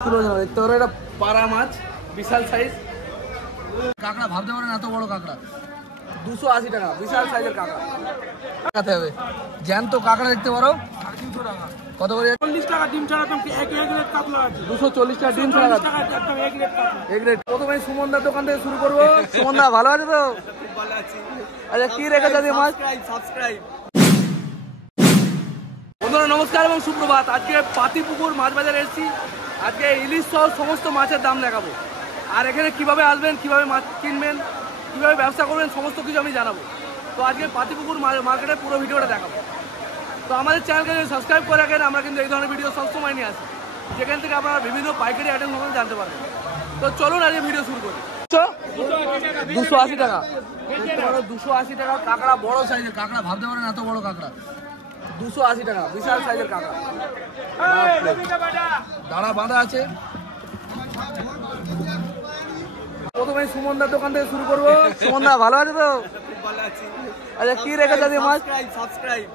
দেখতে পারো এটা পাড়া মাছ, বিশাল সাইজ কাঁকড়া। ভাবতে পারেন এত বড় কাঁকড়া, 280 টাকা, বিশাল সাইজের কাঁকড়া। টাকাতে হবে জ্যান্ত কাঁকড়া দেখতে পারো। কত করে? 40 টাকা ডিম ছাড়া। এক রেট কাতলা আছে 240 টাকা ডিম ছাড়া। এক রেট কাতলা। এক রেট। প্রথমে সুমনদার দোকান থেকে শুরু করবো। সুমনদা ভালো আছে তো? ভালো আছি। আচ্ছা কি রেখেছে আজকে মাছ? সাবস্ক্রাইব। বন্ধুরা নমস্কার এবং সুপ্রভাত। আজকে পাতিপুকুর মাছ বাজারে এসেছি। আজকে ইলিশ সহ সমস্ত মাছের দাম দেখাবো, আর এখানে কিভাবে আসবেন, কিভাবে মাছ কিনবেন, কিভাবে ব্যবসা করবেন, সমস্ত কিছু আমি জানাবো। তো আজকে পাতিপুকুর মার্কেটে পুরো ভিডিওটা দেখাবো। তো আমাদের চ্যানেলকে যদি সাবস্ক্রাইব করে রাখেন, আমরা কিন্তু এই ধরনের ভিডিও সবসময় নিয়ে আসি, যেখান থেকে আপনারা বিভিন্ন পাইকারি আইটেম সম্বন্ধে জানতে পারবেন। তো চলুন আজকে ভিডিও শুরু করি। 280 টাকা, 280 টাকা কাঁকড়া, বড় সাইজের কাঁকড়া। ভাবতে পারেন এত বড় কাঁকড়া, 280 টাকা, বিশাল সাইজের কাঁকড়া। দাঁড়া বাঁধা আছে। প্রথমে সুমনদার দোকান থেকে শুরু করবো। সুমনদা ভালো আছে তো? ভালো আছি। আচ্ছা কি রেখেছে আজকে মাছ? সাবস্ক্রাইব।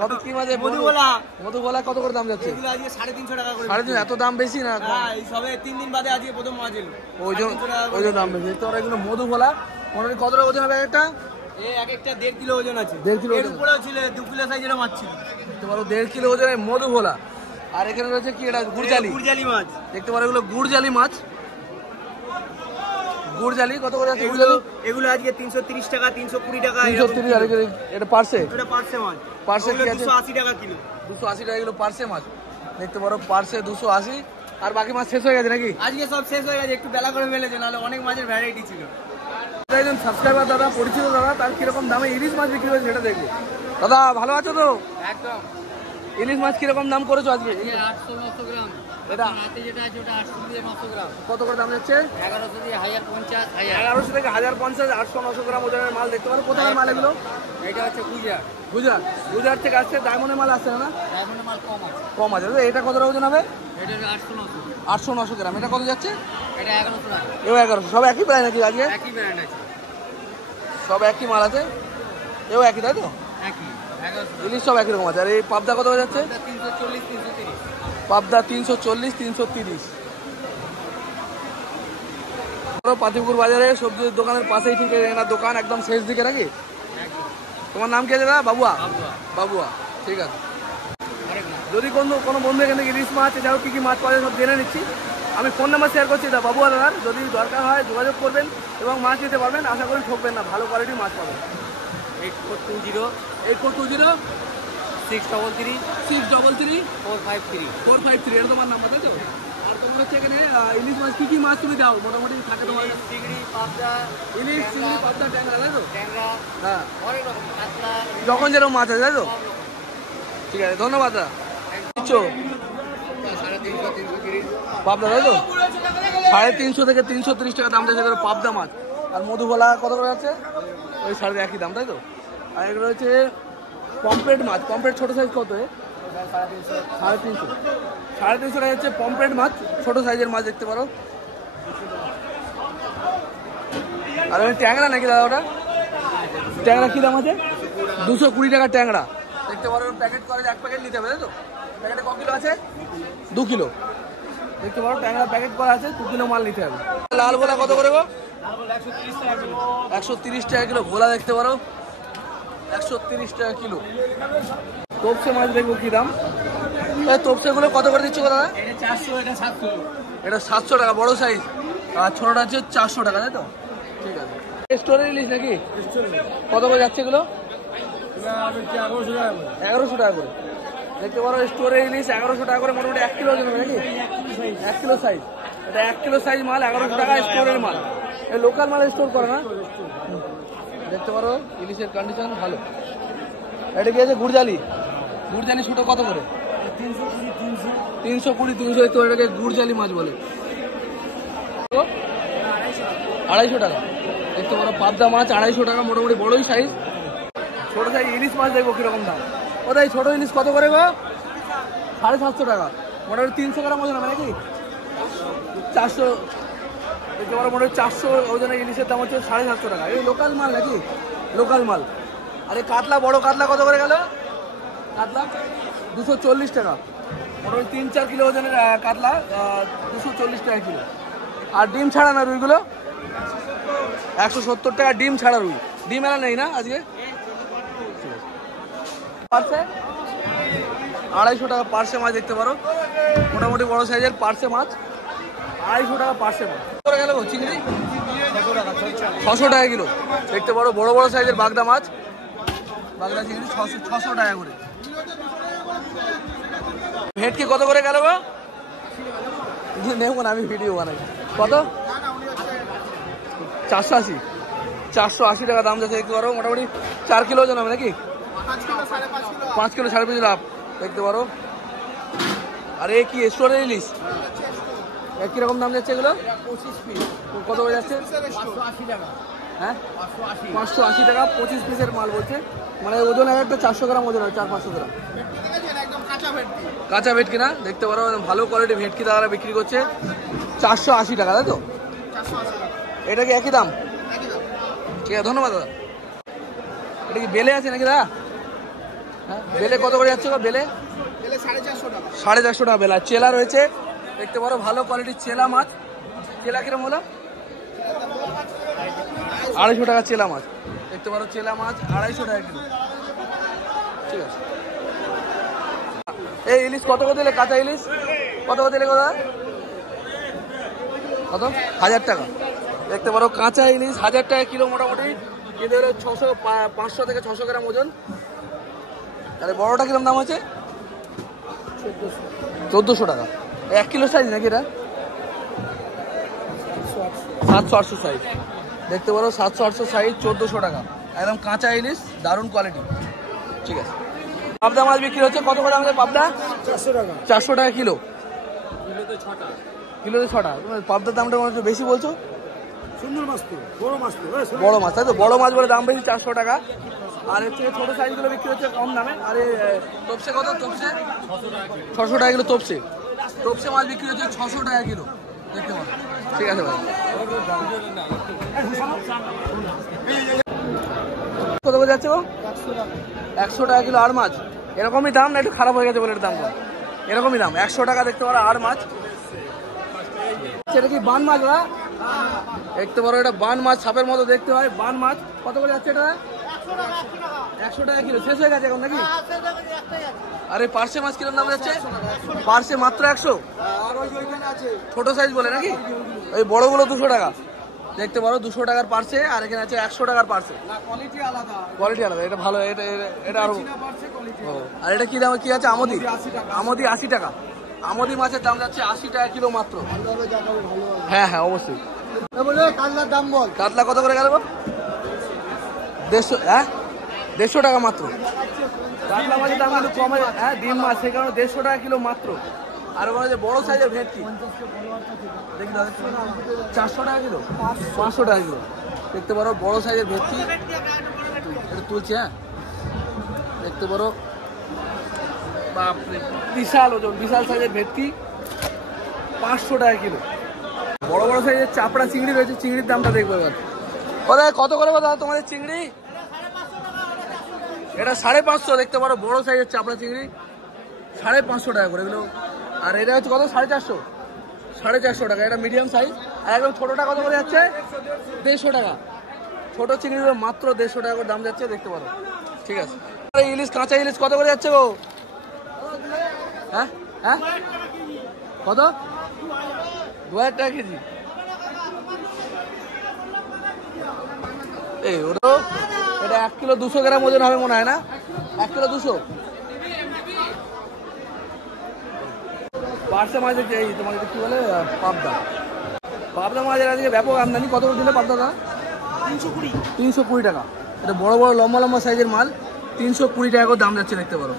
কত কি মাছ? মধুবলা। মধুবলা কত করে দাম যাচ্ছে? এগুলো আজকে 350 টাকা করে। 350? এত দাম বেশি না? হ্যাঁ, এই সবে 3 দিন বাদে আজকে প্রথম মাছ এলো। ওই যে দাম বেশি। তো এগুলো মধুবলা মোটামুটি কত টাকা ওজন হবে একটা? এই এক একটা 1.5 কিলো ওজন আছে। 1.5 কিলো এর উপরেও ছিল 2 কিলো সাইজের মাছ ছিল। দেখতে পারো 1.5 কিলো ওজনের মধুবলা। আর এখানে রয়েছে কি, এটা গুড়জালি। গুড়জালি মাছ দেখতে পারো এগুলো গুড়জালি মাছ। গুড়জালি কত করে আছে? গুড়জালি এগুলো আজকে 330 টাকা, 320 টাকা। 330। আর এটা পার্সে? এটা পার্সে মাছ। পার্সে কি আছে? 280 টাকা কিলো। 280 টাকা কিলো পার্সে মাছ। দেখতে পারো পার্সে 280। আর বাকি মাছ শেষ হয়ে গেছে নাকি? আজকে সব শেষ হয়ে গেছে, একটু বেলা করে ফেলেছে, নাহলে অনেক মাছের ভ্যারাইটি ছিল। একজন সাবস্ক্রাইবার দাদা, পরিচিত দাদা, তার কিরকম দামে ইলিশ মাছ বিক্রি হয়েছে সেটা দেখবো। দাদা ভালো আছো তো? একদম। ইলিশ মাছ কিরকম দাম করেছো আজকে? 800-900 গ্রাম। এটা রাতে যেটা আছে ওটা 800 দিয়ে 900 গ্রাম। কত করে দাম যাচ্ছে? 1100 দিয়ে 1050, 1100 থেকে 1050, 800-900 গ্রাম ওজনের মাল দেখতে পারো। কোথায় মাল এগুলো? এটা হচ্ছে গুজরাট। গুজরাট। গুজরাট থেকে আসছে। ডায়মন্ডের মাল আসছে না? ডায়মন্ডের মাল কম আছে। কম আছে। এটা কত ওজন হবে? এটা 800-900। 800-900 গ্রাম। এটা কত যাচ্ছে? এটা 1100 টাকা। এও 1100। সব একই প্রায় নাকি আজকে? একই ব্র্যান্ড আছে, সব একই মাল আছে। এও একই, তাই তো? একই 1100। ইলিশ সব একই রকম আছে। আর এই পাবদা কত হয়ে যাচ্ছে? 340, 330। পাবদা 340, 330। পাতিপুকুর বাজারে সবজির দোকানের পাশেই ঠিক এনার দোকান, একদম শেষ দিকে নাকি? একদম। তোমার নাম কি আছে দাদা? বাবুয়া। বাবুয়া। বাবুয়া, ঠিক আছে। আরেক না। যদি কোনো বন্ধু এখান থেকে ইলিশ মাছ এছাড়াও কী কী মাছ পাওয়া যায় সব জেনে নিচ্ছি। আমি ফোন নাম্বার শেয়ার করছি দাদা বাবুয়া দাদার। যদি দরকার হয় যোগাযোগ করবেন এবং মাছ নিতে পারবেন। আশা করি ঠকবেন না, ভালো কোয়ালিটির মাছ পাবেন। 8420, 8420 633, 633 453। 453। এটা তোমার নাম্বার, তাই তো? আর তোমার হচ্ছে এখানে ইলিশ মাছ কী কী মাছ তুমি দাও মোটামুটি থাকে তোমার? চিংড়ি, পাবদা, ইলিশ, চিংড়ি, পাবদা, ট্যাংরা, তাই তো? ট্যাংরা, হ্যাঁ, অনেক রকম কাতলা, যখন যেরকম মাছ আছে, তাই তো? সব রকম। ঠিক আছে, ধন্যবাদ দাদা। দিচ্ছ 350, 330। পাবদা, তাই তো? 350 থেকে 330 টাকা দাম যাচ্ছে পাবদা মাছ। আর মধুবলা কত করে আছে? ওই সাড়ে একই দাম, তাই তো? আর এগুলো হচ্ছে পমপ্লেট মাছ। পমপ্লেট ছোটো সাইজ কত? 350। 350 টাকা হচ্ছে পমপ্লেট মাছ, ছোটো সাইজের মাছ দেখতে পারো। আর ওই ট্যাংরা নাকি দাদা? ওটা ট্যাংরা কী দাম আছে? 220 টাকা ট্যাংরা দেখতে পারো। প্যাকেট করে 1 প্যাকেট নিতে হবে, তাই তো? প্যাকেটে ক কিলো আছে? 2 কিলো দেখতে পারো। ট্যাংরা প্যাকেট করা আছে, 2 কিলো মাল নিতে হবে। লাল ভোলা কত করে গো? 130 টাকা কিলো ভোলা দেখতে পারো, 130 টাকা কিলো। তোপসে মাছ দেখবো কি দাম। তোপসেগুলো কত করে দিচ্ছ দাদা? এটা 400, এটা 700। এটা 700 টাকা বড় সাইজ, আর ছোটটা হচ্ছে 400 টাকা, তাই তো? ঠিক আছে। স্টোরে ইলিশ নাকি? কত করে যাচ্ছে এগুলো? 1100 টাকা করে দেখতে পারো। স্টোরে ইলিশ 1100 টাকা করে, মোটামুটি 1 কিলো ওজন হবে নাকি? 1 কিলো সাইজ। এটা 1 কিলো সাইজ মাল 1100 টাকা স্টোরের মাল। এই লোকাল মাল স্টোর করে না। দেখতে পারো ইলিশের কন্ডিশন ভালো। এটা কি আছে? গুড়জালি। গুড়জালি ছোটো কত করে? 320, 300। তো এটাকে গুড়জালি মাছ বলে। 250 টাকা দেখতে পারো। পাবদা মাছ 250 টাকা, মোটামুটি বড়ই সাইজ। ছোটো সাইজ ইলিশ মাছ দেখবো কিরকম দাম। ওটাই ছোটো ইলিশ কত করে গো? 750 টাকা, মোটামুটি 300 গ্রাম ওজন হবে নাকি? 400 দেখতে পারো। মোটামুটি 400 ওজনের ইলিশের দাম হচ্ছে 750 টাকা। এই লোকাল মাল নাকি? লোকাল মাল। আরে কাতলা, বড় কাতলা কত করে গেল? কাতলা 240 টাকা। মোটামুটি 3-4 কিলো ওজনের কাতলা 240 টাকা কিলো। আর ডিম ছাড়া না রুইগুলো 170 টাকা ডিম ছাড়া রুই। ডিম এলা নেই না আজকে? পার্সে 250 টাকা পার্সে মাছ দেখতে পারো, মোটামুটি বড় সাইজের পার্সে মাছ 250 টাকা পার্সে মাছ। করে গেল চিংড়ি 600 টাকা কিলো দেখতে পারো, বড় বড় সাইজের বাগদা মাছ, বাগদা চিংড়ি 600 টাকা করে। ভেটকি কত করে গেল গো? দেখুন আমি ভিডিও বানাই। কত? 480 টাকা দাম যাচ্ছে দেখতে পারো, মোটামুটি 4 কিলো ওজন হবে নাকি? 5 কিলো 5.5 লাভ দেখতে পারো। আর এ কি স্টোরের ইলিশ? কিরকম দাম যাচ্ছে এগুলো? 25 পিস। কত করে যাচ্ছে? 580 টাকা। হ্যাঁ 580 টাকা 25 পিসের মাল বলছে, মানে ওজন একটা 400 গ্রাম ওজন হয়, 400-500 গ্রাম। কাঁচা ভেটকি না দেখতে পারো, ভালো কোয়ালিটি ভেটকি তারা বিক্রি করছে 480 টাকা, তাই তো? এটা কি একই দাম? ঠিক আছে, ধন্যবাদ দাদা। এটা কি বেলে আছে নাকি দাদা? হ্যাঁ বেলে কত করে যাচ্ছে? বেলে 450 টাকা বেলা। চেলা রয়েছে দেখতে পারো, ভালো কোয়ালিটির চেলা মাছ। চেলা কিরম হলো? 250 টাকা চেলা মাছ দেখতে পারো, চেলা মাছ 250 টাকা কিলো। ঠিক আছে। এই ইলিশ কত করে দিলে? কাঁচা ইলিশ কত করে দিলে দাদা? কত? 1000 টাকা দেখতে পারো, কাঁচা ইলিশ 1000 টাকা কিলো মোটামুটি। কিন্তু হলো 500 থেকে 600 গ্রাম ওজন। তাহলে বড়টা কিরম দাম হচ্ছে? 1400 টাকা। 1 কিলো সাইজ নাকি এটা? 700-800 সাইজ দেখতে পারো, 700-800 সাইজ 1400 টাকা একদম কাঁচা ইলিশ, দারুণ কোয়ালিটি। ঠিক আছে। পাবদা মাছ বিক্রি হচ্ছে কত করে আমাদের? পাবদা 400 টাকা। 400 টাকা কিলো, কিলোতে 6টা। পাবদার দামটা একটু বেশি বলছো? সুন্দর মাছ তো, বড় মাছ তো, বড় মাছ তাই তো? বড় মাছ বলে দাম বেশি 400 টাকা। আর এর থেকে ছোট সাইজগুলো বিক্রি হচ্ছে কম দামে। আর তপসে কত? তপসে 600 টাকা কিলো। তপসে মাছ বিক্রি হচ্ছে 600 টাকা কিলো দেখতে পাবো। ঠিক আছে ভাই। কত করে যাচ্ছে গো? 100 টাকা কিলো আর মাছ। এরকমই দাম না একটু খারাপ হয়ে গেছে বলে এর দাম কম? এরকমই দাম 100 টাকা দেখতে পারো আর মাছ। সেটা কি বান মাছ ওরা দেখতে পারো? এটা বান মাছ, সাপের মতো দেখতে হয় বান মাছ। কত করে যাচ্ছে এটা? 100 টাকা কিলো। শেষ হয়ে গেছে এখন নাকি? আরে পার্সে মাছ কিরকম দাম যাচ্ছে? পার্সে মাত্র 100। ছোট সাইজ বলে নাকি? ওই বড়গুলো 200 টাকা দেখতে পারো, 200 টাকার পার্সে। আর এখানে আছে 100 টাকার পার্সে। কোয়ালিটি আলাদা, এটা ভালো। এটা আরো। আর এটা কি দাম? কি আছে? আমদি 80 টাকা। আমদি মাছের দাম যাচ্ছে 80 টাকা কিলো মাত্র। হ্যাঁ হ্যাঁ অবশ্যই। কাতলার দাম বল। কাতলা কত করে গেল? 150। হ্যাঁ 150 টাকা মাত্র। কাতলা মাছের দাম কিন্তু কমে। হ্যাঁ ডিম মাছ, সেই কারণে 150 টাকা কিলো মাত্র। আর ওখানে যে বড় সাইজের ভেটকি দেখি দাদা 400 টাকা কিলো, 500 টাকা কিলো দেখতে পারো, বড় সাইজের ভেটকি। এটা তুলছি। হ্যাঁ দেখতে পারো, বাপরে বিশাল ওজন, বিশাল সাইজের ভেটকি 500 টাকা কিলো। বড় বড় সাইজের চাপড়া চিংড়ি রয়েছে, চিংড়ির দামটা দেখবো এবার। কত করে দাদা তোমাদের চিংড়ি? এটা 550 দেখতে পারো, বড় সাইজের চাপড়া চিংড়ি 550 টাকা করে এগুলো। আর এটা হচ্ছে কত? 450। 450 টাকা এটা মিডিয়াম সাইজ। আর একদম ছোটটা কত করে যাচ্ছে? 150 টাকা। ছোট চিংড়িগুলো মাত্র 150 টাকা করে দাম যাচ্ছে দেখতে পারো। ঠিক আছে। ইলিশ, কাঁচা ইলিশ কত করে যাচ্ছে গো? হ্যাঁ হ্যাঁ কত? 2000 টাকা কেজি। এই ওটা এটা 1 কিলো 200 গ্রাম ওজন হবে মনে হয় না? 1 কিলো 200। পার্সে মাছের এই তোমার কি বলে? পাবদা মাছের আজকে ব্যাপক আমদানি। কত করে দিলে পাবদাটা? 320 টাকা। এটা বড় বড় লম্বা লম্বা সাইজের মাল, 320 টাকা করে দাম যাচ্ছে দেখতে পারো।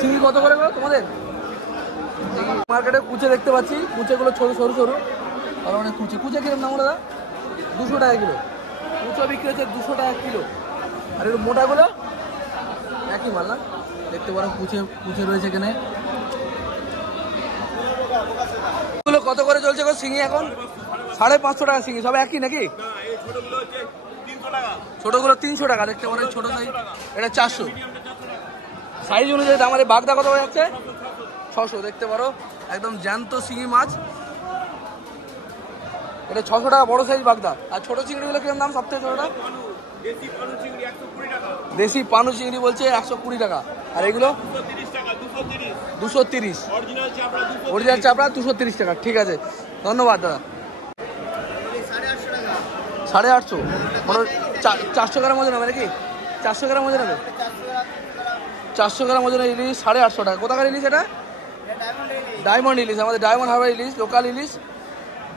চিংড়ি কত করে গেলো তোমাদের? মার্কেটে কুচে দেখতে পাচ্ছি, কুচেগুলো ছোট সরু সরু। আর অনেক কুচে কিরকম দাম দাদা? 200 টাকা কিলো। কুচো বিক্রি হচ্ছে 200 টাকা কিলো। আর একটু মোটাগুলো একই মাল না দেখতে পারো, কুচে রয়েছে এখানে। এগুলো কত করে চলছে গো শিঙি এখন? 550 টাকা শিঙি। সব একই নাকি? 300 টাকা। ছোটগুলো 300 টাকা দেখতে পারেন, ছোট সাইজ এটা 400। সাইজ অনুযায়ী দাম। আর এই বাগদা কত হয়ে যাচ্ছে? 600 দেখতে পারো, একদম জ্যান্ত শিঙি মাছ, এটা 600 টাকা বড় সাইজ বাগদা। আর ছোট চিংড়িগুলো কিরকম দাম? সবথেকে ছোটটা দেশি পানু চিংড়ি বলছে 120 টাকা। আর এগুলো 230, অরিজিনাল চাপড়া 230 টাকা। ঠিক আছে, ধন্যবাদ দাদা। 850, মানে 400 গ্রাম ওজন হবে নাকি? 400 গ্রাম ওজন হবে, 400 গ্রাম ওজন ইলিশ 850 টাকা। কোথাকার ইলিশ এটা? ডায়মন্ড ইলিশ, আমাদের ডায়মন্ড হারবার ইলিশ, লোকাল ইলিশ।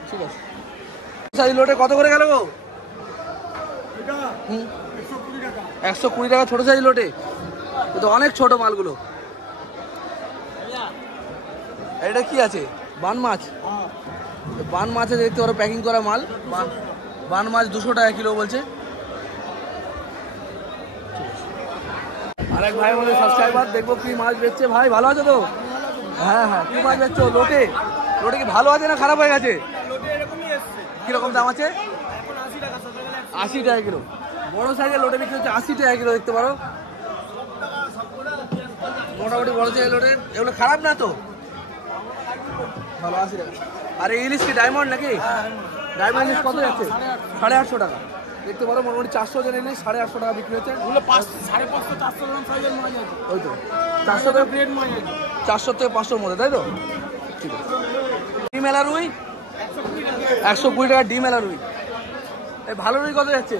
ঠিক আছে, সাইজ লোটে কত করে গেল গো? 120 টাকা ছোট সাইজ লোটে। তো অনেক ছোট মালগুলো। এটা কি আছে? বান মাছ। বান মাছ আছে দেখতে পারো, প্যাকিং করা মাল। বান মাছ 200 টাকা কিলো বলছে। আরেক ভাই আমাদের সাবস্ক্রাইবার, দেখবো কি মাছ বেচছে। ভাই ভালো আছে তো? হ্যাঁ হ্যাঁ, কি মাছ বেচছো? লোটে। লোটে কি ভালো আছে না খারাপ হয়ে গেছে? কিরকম দাম আছে? 80 টাকা কিলো। বড় সাইজের লোটে বিক্রি হচ্ছে 80 টাকা কিলো দেখতে পারো, মোটামুটি বড় সাইজের লোটে। এগুলো খারাপ না তো? ভালো, 80 টাকা। আর এই ইলিশ কি ডায়মন্ড নাকি? ডায়মন্ড ইলিশ কত যাচ্ছে? 850 টাকা দেখতে পারো, মোটামুটি 400 জন ইলিশ 850 টাকা বিক্রি হচ্ছে। 550-400 গ্রাম সাইজের মাছ আছে। ওই তো 400 থেকে গ্রেড মাছ আছে, 400 থেকে 500-র মধ্যে, তাই তো? ঠিক আছে। ডিম এলা রুই 120 টাকা, ডিম এলা রুই। এই ভালো রুই কত যাচ্ছে?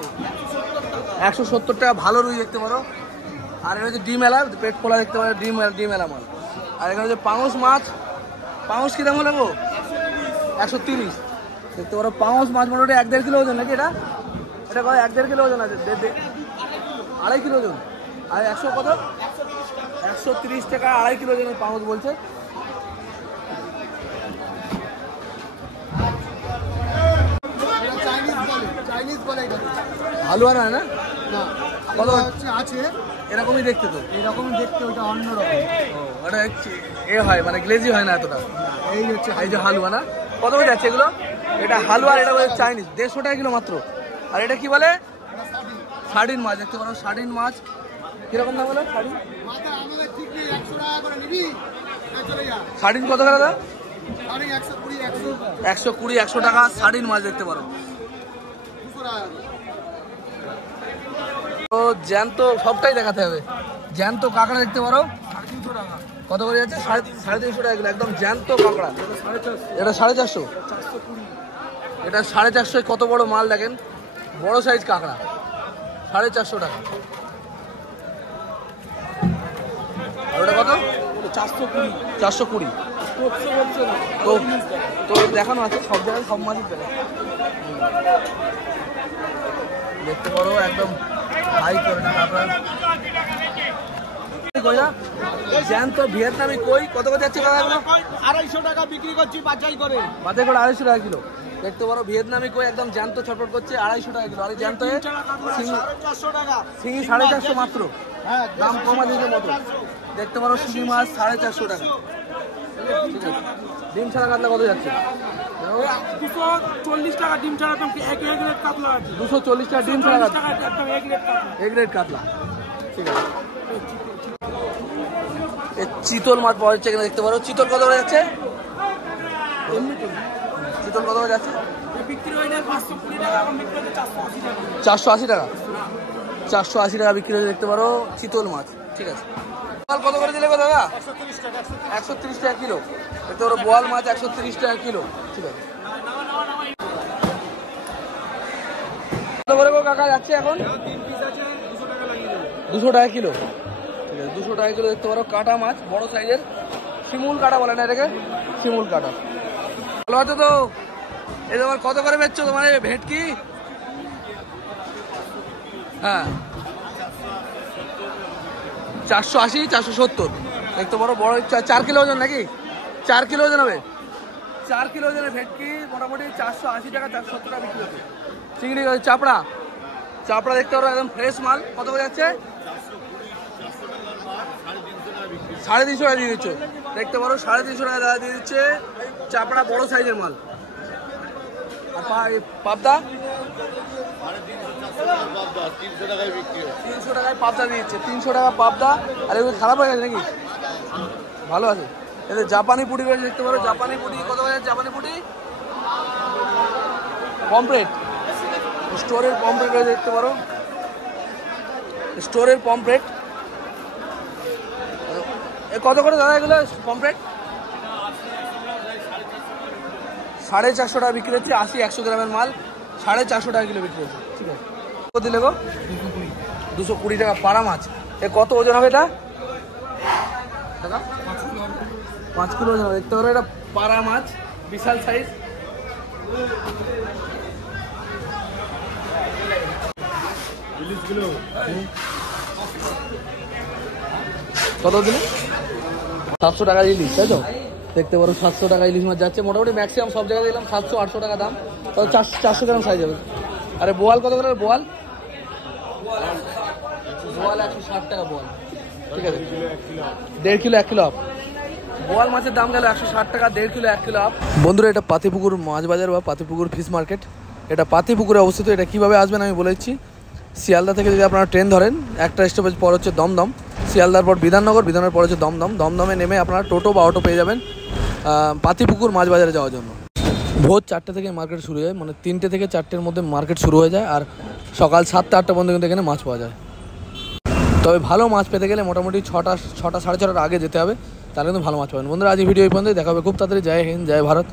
170 টাকা ভালো রুই দেখতে পারো। আর এটা হচ্ছে ডিম এলা, পেট খোলা দেখতে পারো, ডিম এলা মাল। আর এখানে হচ্ছে পাঙস মাছ। পাঙস কি দাম হলো গো? 130 দেখতে পারো। পাঙস মাছ মোটামুটি 1-1.5 কিলো ওজন নাকি? এটা এটা কত? 1-1.5 কিলো ওজন আছে, 2.5 কিলো ওজন। আর 100 কত? 130 টাকা 2.5 কিলো ওজনের পাঙস বলছে। চাইনিজ বলে এটা। হালুয়া না? না কত আছে? এরকমই দেখতে তো, এরকমই দেখতে, ওইটা অন্যরকম। ওটা এ হয় মানে গ্লেজি হয় না এতটা। এই হচ্ছে এই যে হালুয়া না, কত করে যাচ্ছে এগুলো? এটা হালুয়া, এটা বলে চাইনিজ, 150 টাকা কিলো মাত্র। আর এটা কি বলে? সার্ডিন মাছ দেখতে পারো, সার্ডিন মাছ। কিরকম দাম বলে সার্ডিন? সার্ডিন কত করে দাদা? 120-100 টাকা সার্ডিন মাছ দেখতে পারো। তো জ্যান্ত সবটাই দেখাতে হবে। জ্যান্ত কাঁকড়া দেখতে পারো, 350 টাকা। কত করে যাচ্ছে? 350 টাকা কিলো, একদম জ্যান্ত কাঁকড়া। এটা 450, এটা 450। কত বড় মাল দেখেন, বড় সাইজ কাঁকড়া, 450 টাকা। আর ওটা কত? 420। তো তো দেখানো আছে সব জায়গায়, সব মাছই পেলে দেখতে পারো, একদম হাই কোয়ালিটি কাঁকড়া। জ্যান্ত ভিয়েতনামি কই কত করে যাচ্ছে দাদা? 250 টাকা বিক্রি করছি বাছাই করে। বাজার করে 250 টাকা কিলো দেখতে পারো। ভিয়েতনামি কই একদম জ্যান্ত ছটফট করছে, 250 টাকা কিলো। আর জ্যান্ত 450 টাকা, শিঙি 450 মাত্র, দাম কমা দিতে মতো দেখতে পারো। শিঙি মাছ 450 টাকা। ঠিক আছে। ডিম ছাড়া কাতলা কত যাচ্ছে? 240 টাকা ডিম ছাড়া, এক রেট কাতলা আছে। 240 টাকা ডিম ছাড়া কাতলা, একদম এক রেট কাতলা, এক রেট কাতলা। ঠিক আছে। চিতল মাছ পাওয়া যাচ্ছে এখানে দেখতে পারো। চিতল কত করে যাচ্ছে? চিতল কত করে যাচ্ছে? বিক্রি হয় না 520 টাকা, এখন বিক্রি হচ্ছে 480 টাকা। 480 টাকা, 480 টাকা বিক্রি হচ্ছে দেখতে পারো চিতল মাছ। ঠিক আছে। কত করে দিলে গো দাদা? 130 টাকা কিলো দেখতে পারো। বোয়াল মাছ 130 টাকা কিলো। ঠিক আছে। কত করে গো কাকা যাচ্ছে এখন? 200 টাকা কিলো। ঠিক আছে, 200 টাকা কিলো দেখতে পারো। কাটা মাছ বড় সাইজের, শিমুল কাটা বলে না এটাকে, শিমুল কাটা। ভালো আছে তো? এই তোমার কত করে বেচছো তোমার ভেটকি? হ্যাঁ, 480, 470 দেখতে পারো। বড় 4 কিলো ওজন নাকি? 4 কিলো ওজন হবে। 4 কিলো ওজনের ভেটকি মোটামুটি 480 টাকা, 470 টাকা বিক্রি হচ্ছে। চিংড়ি চাপড়া, চাপড়া দেখতে পারো, একদম ফ্রেশ মাল। কত করে যাচ্ছে? 350 টাকা দিয়ে দিচ্ছে দেখতে পারো। 350 টাকা দাদা দিয়ে দিচ্ছে চাপড়া, বড় সাইজের মাল। আর পাবদা 300 টাকায় পাবদা দিচ্ছে, 300 টাকা পাবদা। আর এগুলো খারাপ হয়ে গেছে নাকি? ভালো আছে। এদের জাপানি পুটি রয়েছে দেখতে পারো, জাপানি পুটি কত বাজার? জাপানি পুটি পমপ্লেট, স্টোরের পমপ্লেট রয়েছে দেখতে পারো, স্টোরের পমপ্লেট। কত করে দাদা এগুলো পমপ্লেট? 450 টাকা বিক্রি হচ্ছে, 80-100 গ্রামের মাল 450 টাকা কিলো বিক্রি হচ্ছে। ঠিক আছে, কত দিলে গো? 220 টাকা পাড়া মাছ। এ কত ওজন হবে এটা? 5 কিলো ওজন হবে দেখতে পারো। এটা পাড়া মাছ, বিশাল সাইজ। কত দিলে? 700 টাকা ইলিশ, তাই তো? দেখতে পারো 700 টাকা ইলিশ মাছ যাচ্ছে। মোটামুটি ম্যাক্সিমাম সব জায়গায় দেখলাম 700-800 টাকা দাম। তাও 400 গ্রাম সাইজ হবে। আরে বোয়াল কত করে? বোয়াল 160 টাকা বোয়াল। ঠিক আছে, 1.5 কিলো 1 কিলো আপ। বোয়াল মাছের দাম গেল 160 টাকা, 1.5 কিলো 1 কিলো আপ। বন্ধুরা, এটা পাতিপুকুর মাছ বাজার বা পাতিপুকুর ফিশ মার্কেট। এটা পাতিপুকুরে অবস্থিত। এটা কীভাবে আসবেন আমি বলে দিচ্ছি। শিয়ালদা থেকে যদি আপনারা ট্রেন ধরেন, একটা স্টপেজ পর হচ্ছে দমদম, শিয়ালদার পর বিধাননগর, বিধানের পর হচ্ছে দমদম, দমদমে নেমে আপনারা টোটো বা অটো পেয়ে যাবেন পাতিপুকুর মাছ বাজারে যাওয়ার জন্য। ভোর 4টে থেকে মার্কেট শুরু হয়, মানে 3টে থেকে 4টের মধ্যে মার্কেট শুরু হয়ে যায়। আর সকাল 7টা-8টা পর্যন্ত কিন্তু এখানে মাছ পাওয়া যায়। তবে ভালো মাছ পেতে গেলে মোটামুটি 6টা 6টা সাড়ে 6টার আগে যেতে হবে, তাহলে কিন্তু ভালো মাছ পাবেন। বন্ধুরা, আজ ভিডিও এই পর্যন্ত। দেখা হবে খুব তাড়াতাড়ি। জয় হিন্দ, জয় ভারত।